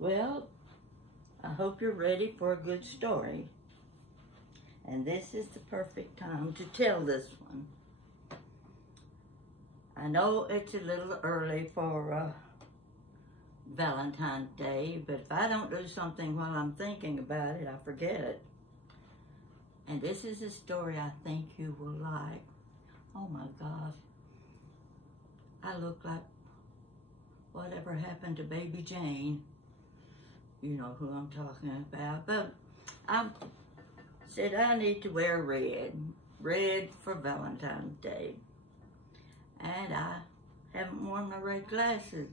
Well, I hope you're ready for a good story. And this is the perfect time to tell this one. I know it's a little early for Valentine's Day, but if I don't do something while I'm thinking about it, I forget it. And this is a story I think you will like. Oh my gosh. I look like whatever happened to Baby Jane. You know who I'm talking about. But I said I need to wear red. Red for Valentine's Day. And I haven't worn my red glasses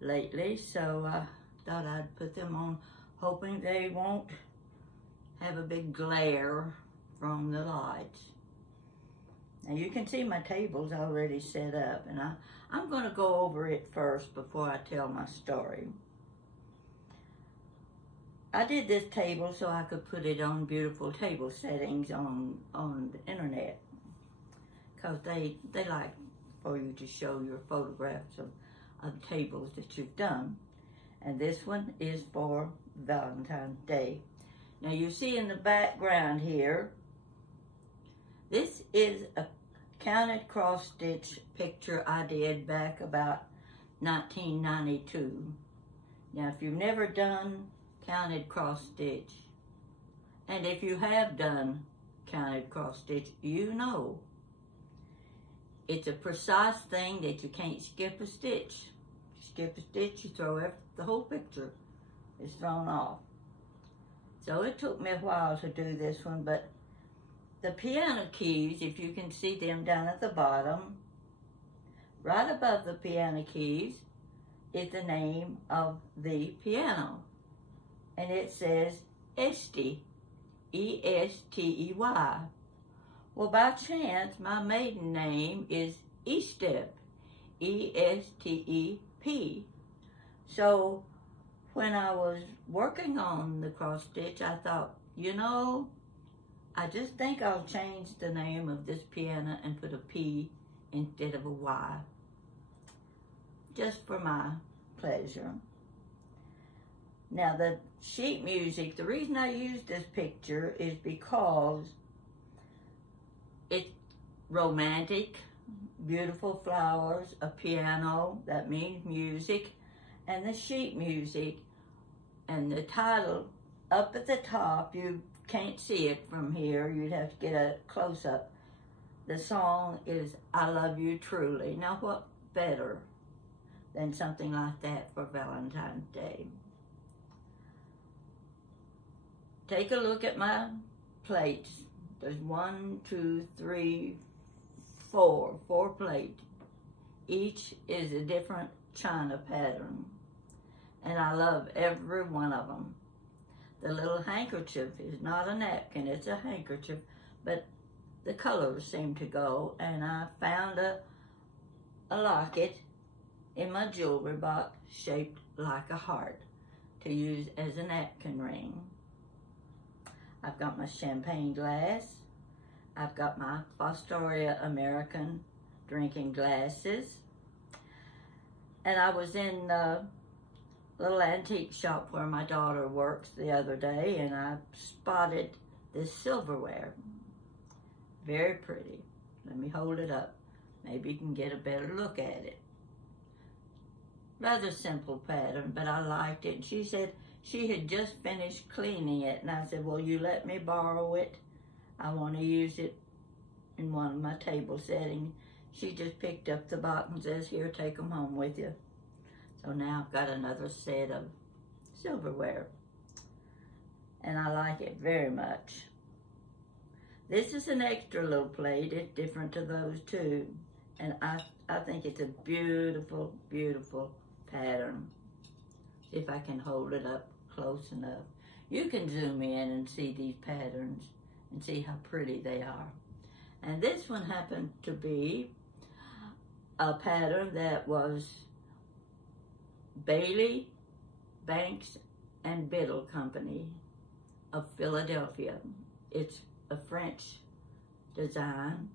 lately, so I thought I'd put them on, hoping they won't have a big glare from the lights. Now you can see my table's already set up, and I'm going to go over it first before I tell my story. I did this table so I could put it on beautiful table settings on the internet, because they like for you to show your photographs of tables that you've done. And this one is for Valentine's Day. Now you see in the background here, this is a counted cross stitch picture I did back about 1992. Now if you've never done counted cross stitch, and if you have done counted cross stitch, you know it's a precise thing that you can't skip a stitch. Skip a stitch, you throw the whole picture is thrown off. So it took me a while to do this one, but the piano keys, if you can see them down at the bottom, right above the piano keys is the name of the piano. And it says Estey, E-S-T-E-Y. Well, by chance, my maiden name is Estep, E-S-T-E-P. So when I was working on the cross stitch, I thought, you know, I just think I'll change the name of this piano and put a P instead of a Y, just for my pleasure. Now the sheet music, the reason I used this picture is because it's romantic, beautiful flowers, a piano, that means music, and the sheet music, and the title up at the top, you can't see it from here, you'd have to get a close-up. The song is I Love You Truly. Now what better than something like that for Valentine's Day? Take a look at my plates. There's 1, 2, 3, 4 plates. Each is a different china pattern, and I love every one of them. The little handkerchief is not a napkin, it's a handkerchief, but the colors seem to go, and I found a locket in my jewelry box shaped like a heart to use as a napkin ring. I've got my champagne glass. I've got my Fostoria American drinking glasses. And I was in a little antique shop where my daughter works the other day, and I spotted this silverware. Very pretty. Let me hold it up. Maybe you can get a better look at it. Rather simple pattern, but I liked it. She said she had just finished cleaning it, and I said, well, you let me borrow it. I want to use it in one of my table settings. She just picked up the box and says, here, take them home with you. So now I've got another set of silverware, and I like it very much. This is an extra little plate. It's different to those two, and I think it's a beautiful, beautiful pattern. See if I can hold it up close enough. You can zoom in and see these patterns and see how pretty they are. And this one happened to be a pattern that was Bailey, Banks, and Biddle Company of Philadelphia. It's a French design,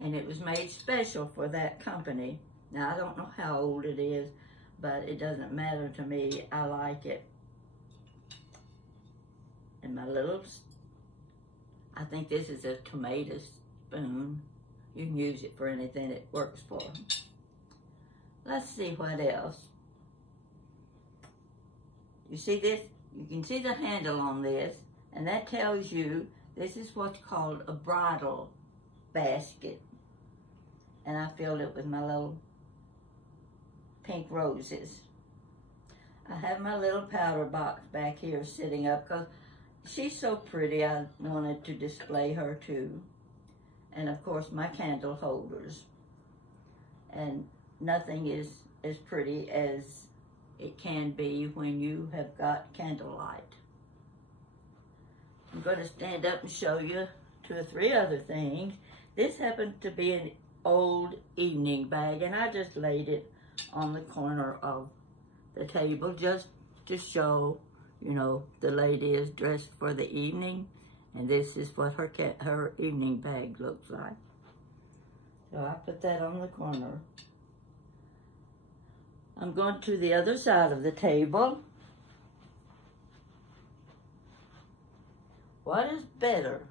and it was made special for that company. Now, I don't know how old it is, but it doesn't matter to me. I like it. And my little, I think this is a tomato spoon. You can use it for anything it works for. Let's see what else. You see this? You can see the handle on this, and that tells you this is what's called a bridal basket. And I filled it with my little pink roses. I have my little powder box back here sitting up because she's so pretty. I wanted to display her too. And of course my candle holders. And nothing is as pretty as it can be when you have got candlelight. I'm going to stand up and show you 2 or 3 other things. This happened to be an old evening bag, and I just laid it on the corner of the table just to show, you know, the lady is dressed for the evening, and this is what her evening bag looks like. So I put that on the corner. I'm going to the other side of the table. What is better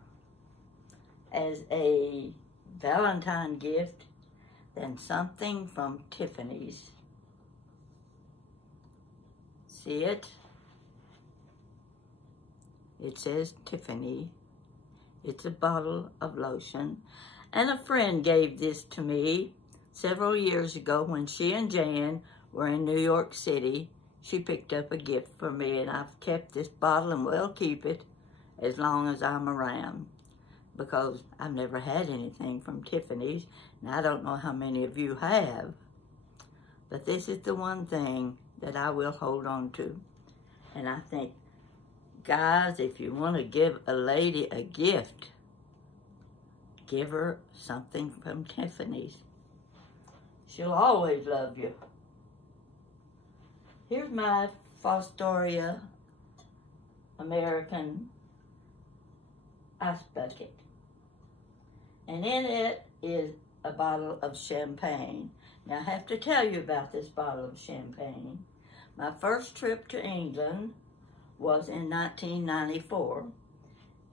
as a Valentine gift than something from Tiffany's? See it? It says Tiffany. It's a bottle of lotion. And a friend gave this to me several years ago when she and Jan were in New York City. She picked up a gift for me, and I've kept this bottle and will keep it as long as I'm around, because I've never had anything from Tiffany's, and I don't know how many of you have, but this is the one thing that I will hold on to. And I think, guys, if you want to give a lady a gift, give her something from Tiffany's. She'll always love you. Here's my Fostoria American ice bucket. And in it is a bottle of champagne. Now I have to tell you about this bottle of champagne. My first trip to England was in 1994,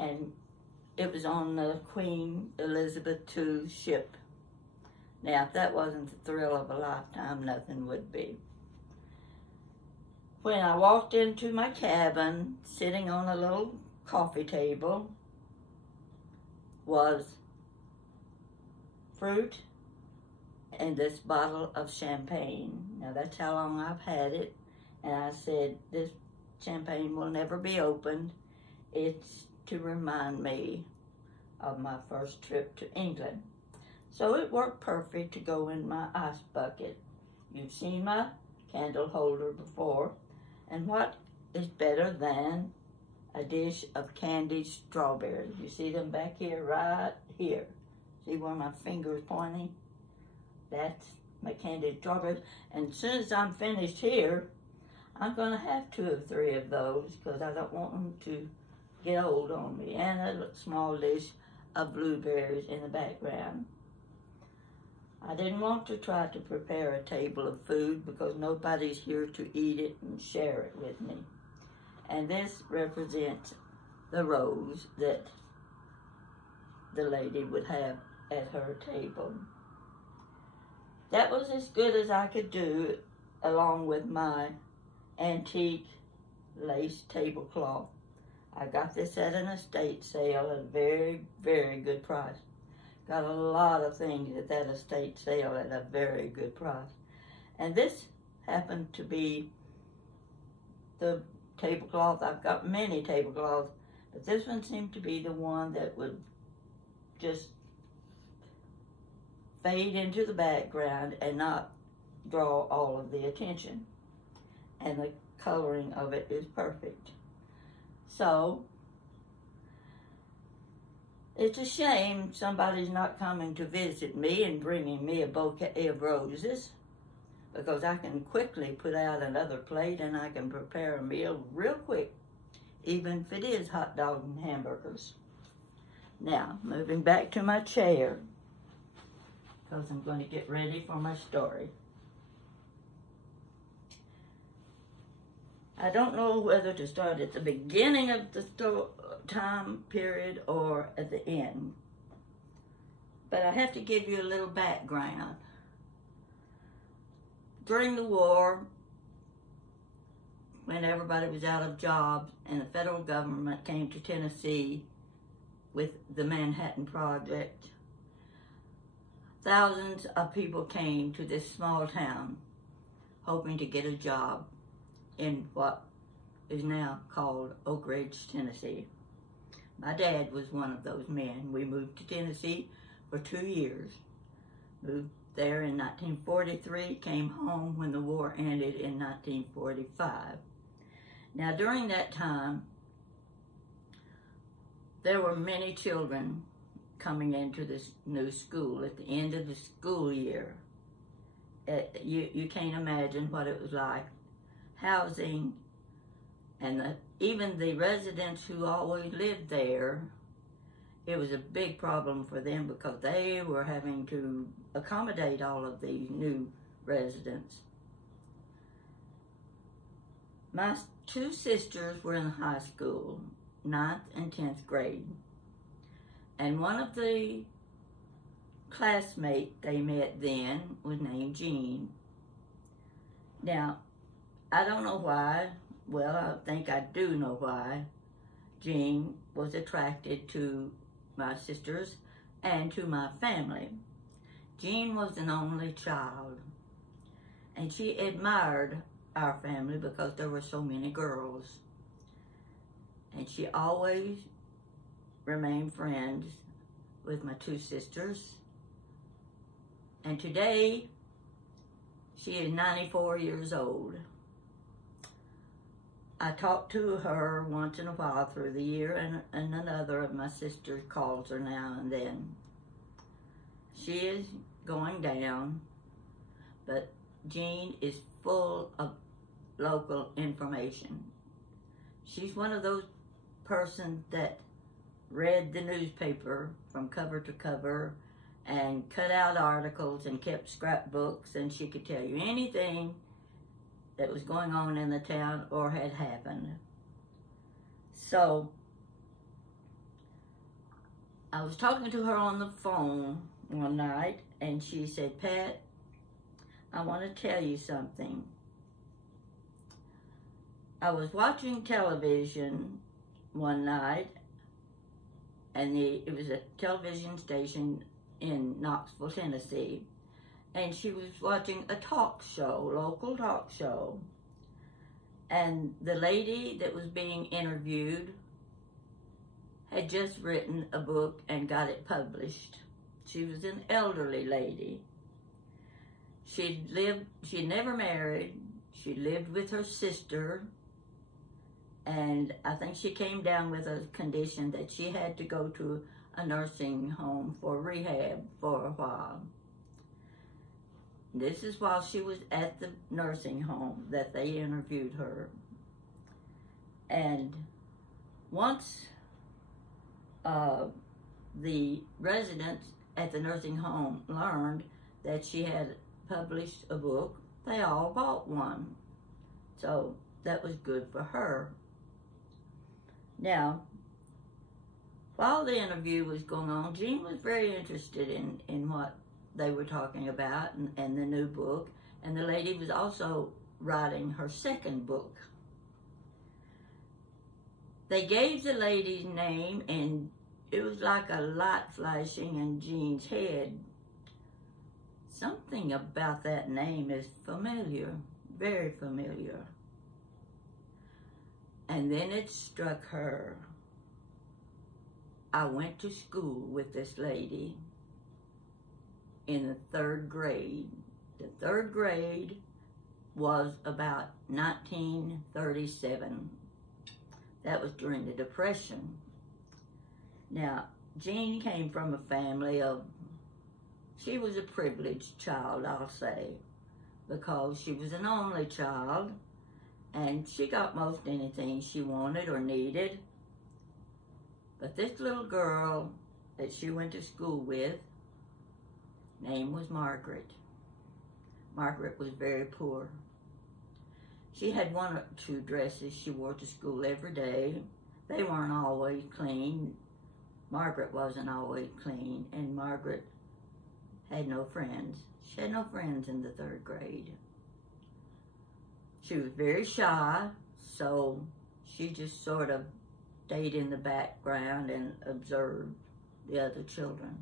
and it was on the Queen Elizabeth II ship. Now, if that wasn't the thrill of a lifetime, nothing would be. When I walked into my cabin, sitting on a little coffee table, was fruit and this bottle of champagne. Now, that's how long I've had it. And I said, this champagne will never be opened. It's to remind me of my first trip to England. So it worked perfect to go in my ice bucket. You've seen my candle holder before. And what is better than a dish of candied strawberries? You see them back here, right here. See where my finger is pointing? That's my candied strawberries. And as soon as I'm finished here, I'm going to have 2 or 3 of those because I don't want them to get old on me. And a small dish of blueberries in the background. I didn't want to try to prepare a table of food because nobody's here to eat it and share it with me. And this represents the rose that the lady would have at her table. That was as good as I could do, along with my antique lace tablecloth. I got this at an estate sale at a very, very good price. Got a lot of things at that estate sale at a very good price. And this happened to be the tablecloth. I've got many tablecloths, but this one seemed to be the one that would just fade into the background and not draw all of the attention. And the coloring of it is perfect. So, it's a shame somebody's not coming to visit me and bringing me a bouquet of roses, because I can quickly put out another plate and I can prepare a meal real quick, even if it is hot dog and hamburgers. Now, moving back to my chair, because I'm going to get ready for my story. I don't know whether to start at the beginning of the time period or at the end. But I have to give you a little background. During the war, when everybody was out of jobs and the federal government came to Tennessee with the Manhattan Project, thousands of people came to this small town hoping to get a job in what is now called Oak Ridge, Tennessee. My dad was one of those men. We moved to Tennessee for 2 years. Moved there in 1943, came home when the war ended in 1945. Now, during that time, there were many children coming into this new school at the end of the school year. You can't imagine what it was like. Housing, and even the residents who always lived there, it was a big problem for them because they were having to accommodate all of these new residents. My 2 sisters were in high school, 9th and 10th grade. And one of the classmates they met then was named Jean. Now, I don't know why, well, I think I do know why, Jean was attracted to my sisters and to my family. Jean was an only child, and she admired our family because there were so many girls. And she always remained friends with my 2 sisters. And today, she is 94 years old. I talk to her once in a while through the year, and another of my sisters calls her now and then. She is going down, but Jean is full of local information. She's one of those persons that read the newspaper from cover to cover and cut out articles and kept scrapbooks, and she could tell you anything that was going on in the town or had happened. So, I was talking to her on the phone one night, and she said, "Pat, I want to tell you something. I was watching television one night, and it was a television station in Knoxville, Tennessee, and she was watching a talk show, local talk show, and the lady that was being interviewed had just written a book and got it published. She was an elderly lady. She'd never married. She lived with her sister, and I think she came down with a condition that she had to go to a nursing home for rehab for a while. This is while she was at the nursing home that they interviewed her. And once the residents at the nursing home learned that she had published a book, they all bought one. So that was good for her. Now, while the interview was going on, Jean was very interested in what they were talking about and the new book. And the lady was also writing her second book. They gave the lady's name, and it was like a light flashing in Jean's head. Something about that name is familiar, very familiar. And then it struck her. I went to school with this lady in the 3rd grade. The 3rd grade was about 1937. That was during the Depression. Now, Jean came from a family of, she was a privileged child, I'll say, because she was an only child, and she got most anything she wanted or needed. But this little girl that she went to school with, name was Margaret. Margaret was very poor. She had one or two dresses she wore to school every day. They weren't always clean. Margaret wasn't always clean, and Margaret had no friends. She had no friends in the 3rd grade. She was very shy, so she just sort of stayed in the background and observed the other children.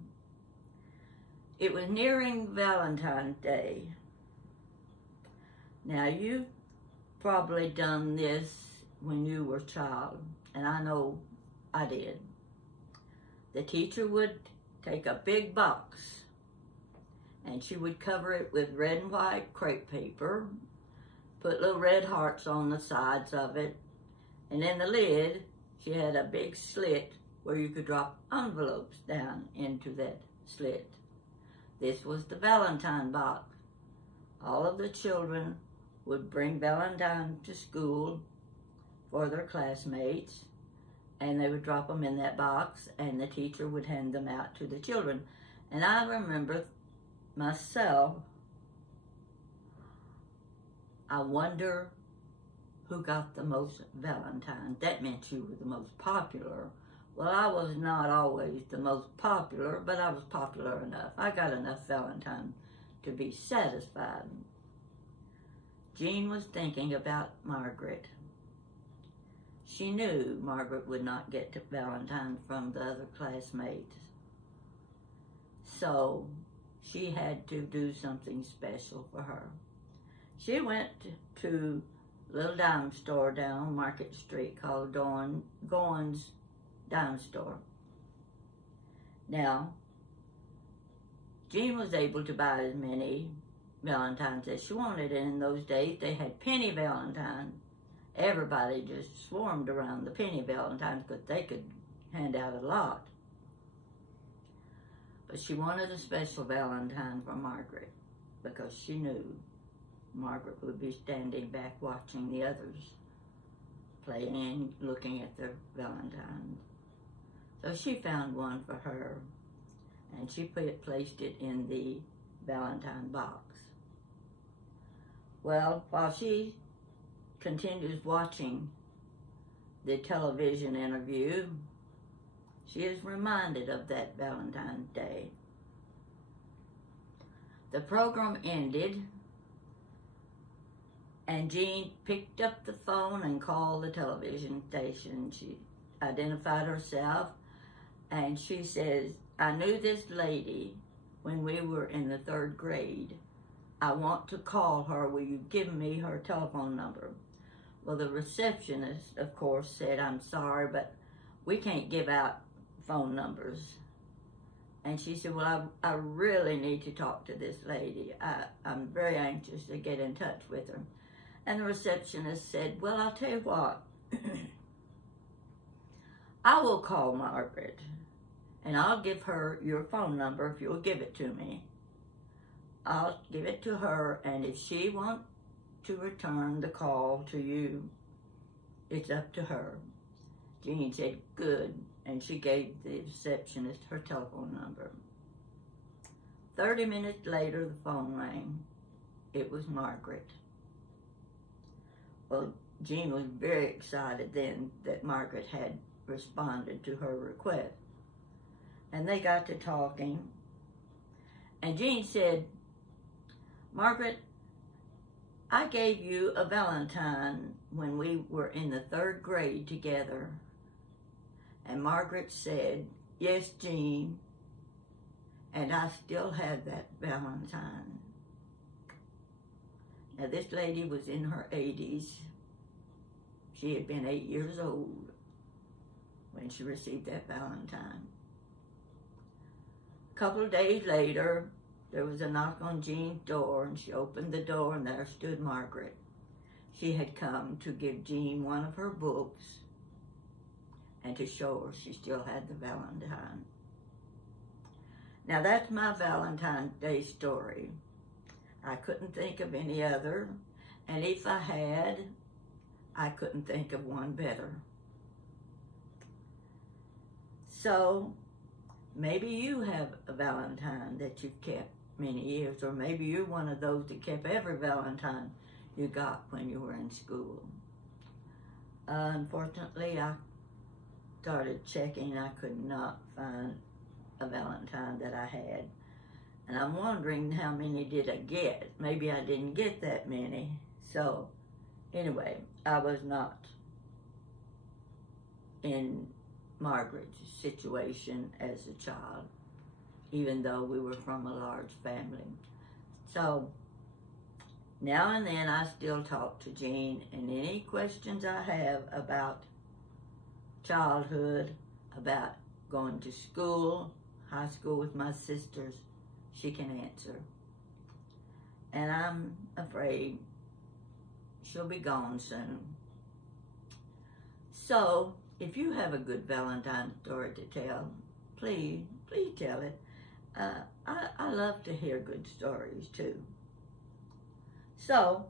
It was nearing Valentine's Day. Now, you've probably done this when you were a child, and I know I did. The teacher would take a big box, and she would cover it with red and white crepe paper, put little red hearts on the sides of it, and in the lid, she had a big slit where you could drop envelopes down into that slit. This was the Valentine box. All of the children would bring Valentine to school for their classmates, and they would drop them in that box, and the teacher would hand them out to the children. And I remember myself, I wonder who got the most Valentines. That meant you were the most popular. Well, I was not always the most popular, but I was popular enough. I got enough Valentine to be satisfied. Jean was thinking about Margaret. She knew Margaret would not get to Valentine from the other classmates. So she had to do something special for her. She went to a little dime store down on Market Street called Goins Dime Store. Now, Jean was able to buy as many Valentines as she wanted, and in those days they had penny Valentines. Everybody just swarmed around the penny Valentines because they could hand out a lot. But she wanted a special Valentine for Margaret because she knew Margaret would be standing back watching the others playing and looking at their Valentines. So she found one for her, and she placed it in the Valentine box. Well, while she continues watching the television interview, she is reminded of that Valentine's Day. The program ended, and Jean picked up the phone and called the television station. She identified herself, and she says, "I knew this lady when we were in the 3rd grade. I want to call her. Will you give me her telephone number?" Well, the receptionist, of course, said, "I'm sorry, but we can't give out phone numbers." And she said, "Well, I really need to talk to this lady. I'm very anxious to get in touch with her." And the receptionist said, "Well, I'll tell you what. I will call Margaret, and I'll give her your phone number if you'll give it to me. I'll give it to her, and if she wants to return the call to you, it's up to her." Jean said, "Good," and she gave the receptionist her telephone number. 30 minutes later, the phone rang. It was Margaret. Well, Jean was very excited then that Margaret had responded to her request. And they got to talking, and Jean said, "Margaret, I gave you a Valentine when we were in the 3rd grade together." And Margaret said, "Yes, Jean, and I still have that Valentine." Now, this lady was in her 80s. She had been 8 years old when she received that Valentine. A couple of days later, there was a knock on Jean's door, and she opened the door, and there stood Margaret. She had come to give Jean one of her books and to show her she still had the Valentine. Now, that's my Valentine's Day story. I couldn't think of any other, and if I had, I couldn't think of one better. So, maybe you have a Valentine that you've kept many years, or maybe you're one of those that kept every Valentine you got when you were in school. Unfortunately, I started checking. I could not find a Valentine that I had. And I'm wondering how many did I get. Maybe I didn't get that many. So, anyway, I was not in Margaret's situation as a child, even though we were from a large family. So, now and then I still talk to Jean, and any questions I have about childhood, about going to school, high school with my sisters, she can answer. And I'm afraid she'll be gone soon. So, if you have a good Valentine story to tell, please tell it. I love to hear good stories too. So,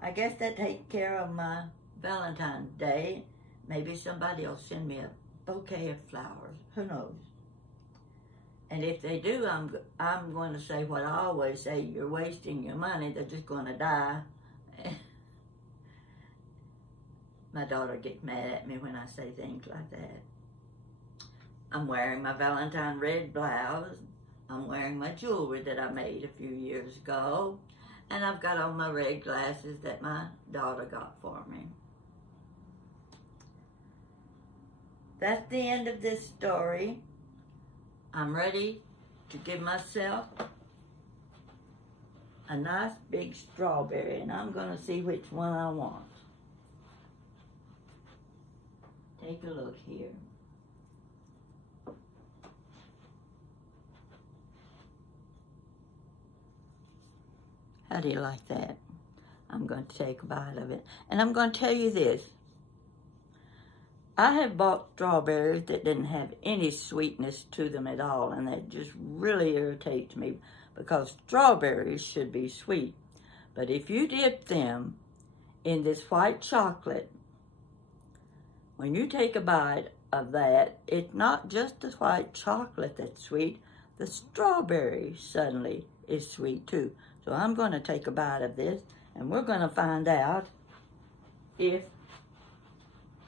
I guess that takes care of my Valentine's Day. Maybe somebody will send me a bouquet of flowers. Who knows? And if they do, I'm going to say what I always say: you're wasting your money. They're just going to die. My daughter gets mad at me when I say things like that. I'm wearing my Valentine red blouse. I'm wearing my jewelry that I made a few years ago. And I've got on my red glasses that my daughter got for me. That's the end of this story. I'm ready to give myself a nice big strawberry, and I'm going to see which one I want. Take a look here. How do you like that? I'm going to take a bite of it. And I'm going to tell you this. I have bought strawberries that didn't have any sweetness to them at all, and that just really irritates me, because strawberries should be sweet. But if you dip them in this white chocolate, when you take a bite of that, it's not just the white chocolate that's sweet, the strawberry suddenly is sweet too. So I'm going to take a bite of this, and we're going to find out if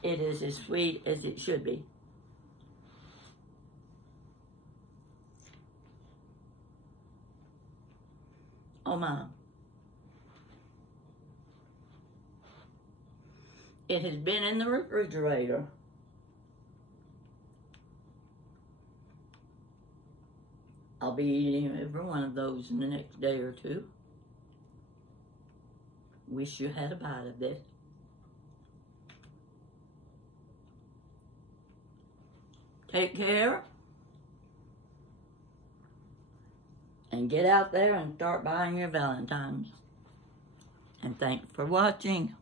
it is as sweet as it should be. Oh my. It has been in the refrigerator. I'll be eating every one of those in the next day or two. Wish you had a bite of this. Take care. And get out there and start buying your Valentines. And thanks for watching.